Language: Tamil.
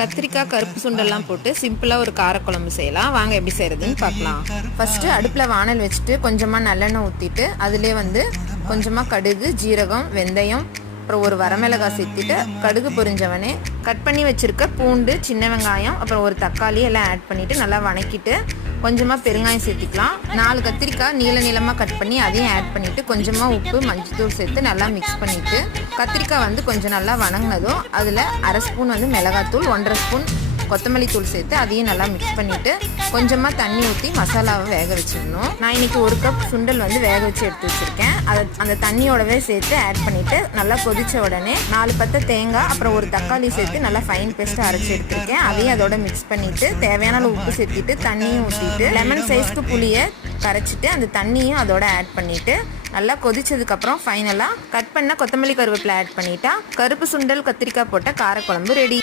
கத்திரிக்காய் கருப்பு சுண்டெல்லாம் போட்டு சிம்பிளாக ஒரு காரக்குழம்பு செய்யலாம். வாங்க எப்படி செய்கிறதுன்னு பார்க்கலாம். ஃபஸ்ட்டு அடுப்பில் வானல் வச்சுட்டு கொஞ்சமாக நல்லெண்ணெய் ஊற்றிட்டு அதிலே கொஞ்சமாக கடுகு, ஜீரகம், வெந்தயம், அப்புறம் ஒரு வரமிளகாய் சேர்த்துட்டு கடுகு பொரிஞ்சவனே கட் பண்ணி வச்சுருக்க பூண்டு, சின்ன வெங்காயம், அப்புறம் ஒரு தக்காளி எல்லாம் ஆட் பண்ணிவிட்டு நல்லா வணக்கிட்டு கொஞ்சமாக பெருங்காயம் சேர்த்திக்கலாம். 4 கத்திரிக்காய் நீளமாக கட் பண்ணி அதையும் ஆட் பண்ணிவிட்டு கொஞ்சமாக உப்பு, மஞ்சள்தூள் சேர்த்து நல்லா மிக்ஸ் பண்ணிவிட்டு கத்திரிக்காய் கொஞ்சம் நல்லா வணங்கினதும் அதில் 1/2 ஸ்பூன் மிளகாத்தூள், 1/2 ஸ்பூன் கொத்தமல்லி தூள் சேர்த்து அதையும் நல்லா மிக்ஸ் பண்ணிவிட்டு கொஞ்சமாக தண்ணி ஊற்றி மசாலாவை வேக வச்சிடணும். நான் இன்றைக்கி 1 கப் சுண்டல் வேக வச்சு எடுத்து வச்சுருக்கேன். அந்த தண்ணியோடவே சேர்த்து ஆட் பண்ணிவிட்டு நல்லா கொதித்த உடனே 4 பத்தை தேங்காய், அப்புறம் ஒரு தக்காளி சேர்த்து நல்லா ஃபைன் பேஸ்ட்டாக அரைச்சி எடுத்துருக்கேன். அதையும் அதோட மிக்ஸ் பண்ணிவிட்டு தேவையான உப்பு சேர்த்திட்டு தண்ணியும் ஊற்றிட்டு லெமன் சைஸ்க்கு புளியை கரைச்சிட்டு அந்த தண்ணியும் அதோட ஆட் பண்ணிவிட்டு நல்லா கொதிச்சதுக்கப்புறம் ஃபைனலாக கட் பண்ண கொத்தமல்லி கருவேப்பிலை ஆட் பண்ணிட்டா கருப்பு சுண்டல் கத்திரிக்காய் போட்ட காரக்குழம்பு ரெடி.